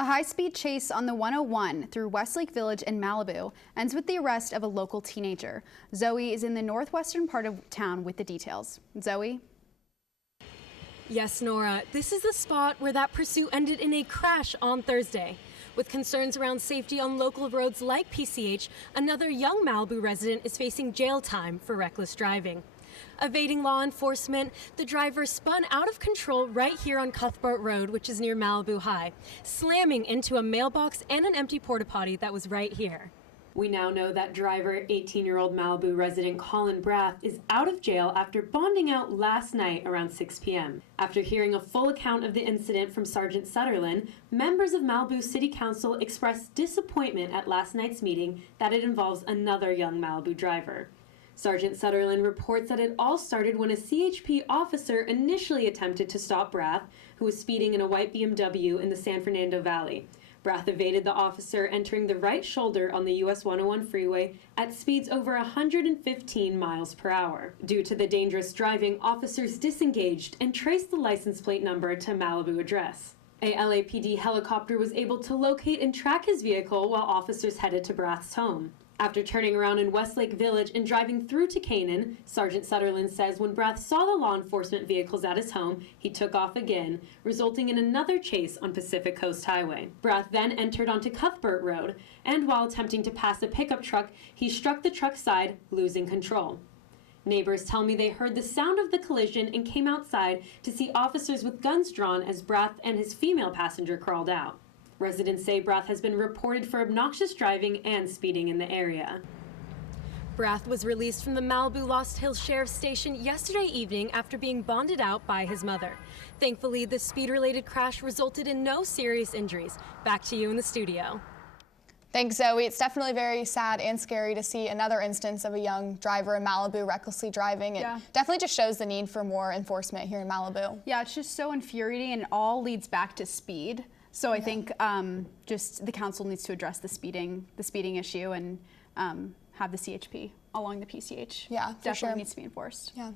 A high-speed chase on the 101 through Westlake Village in Malibu ends with the arrest of a local teenager. Zoe is in the northwestern part of town with the details. Zoe? Yes, Nora, this is the spot where that pursuit ended in a crash on Thursday. With concerns around safety on local roads like PCH, another young Malibu resident is facing jail time for reckless driving. Evading law enforcement, the driver spun out of control right here on Cuthbert Road, which is near Malibu High, slamming into a mailbox and an empty porta potty that was right here. We now know that driver, 18-year-old Malibu resident Colin Brath, is out of jail after bonding out last night around 6 p.m. After hearing a full account of the incident from Sergeant Sutherland, members of Malibu City Council expressed disappointment at last night's meeting that it involves another young Malibu driver. Sergeant Sutherland reports that it all started when a CHP officer initially attempted to stop Brath, who was speeding in a white BMW in the San Fernando Valley. Brath evaded the officer, entering the right shoulder on the US 101 freeway at speeds over 115 miles per hour. Due to the dangerous driving, officers disengaged and traced the license plate number to Malibu address. A LAPD helicopter was able to locate and track his vehicle while officers headed to Brath's home. After turning around in Westlake Village and driving through to Canaan, Sergeant Sutherland says when Brath saw the law enforcement vehicles at his home, he took off again, resulting in another chase on Pacific Coast Highway. Brath then entered onto Cuthbert Road, and while attempting to pass a pickup truck, he struck the truck's side, losing control. Neighbors tell me they heard the sound of the collision and came outside to see officers with guns drawn as Brath and his female passenger crawled out. Residents say Brath has been reported for obnoxious driving and speeding in the area. Brath was released from the Malibu Lost Hills Sheriff's Station yesterday evening after being bonded out by his mother. Thankfully, the speed-related crash resulted in no serious injuries. Back to you in the studio. Thanks, Zoe. It's definitely very sad and scary to see another instance of a young driver in Malibu recklessly driving. It definitely just shows the need for more enforcement here in Malibu. Yeah, it's just so infuriating, and it all leads back to speed. So I think just the council needs to address the speeding issue and have the CHP along the PCH. Yeah, definitely needs to be enforced. Yeah.